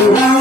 around.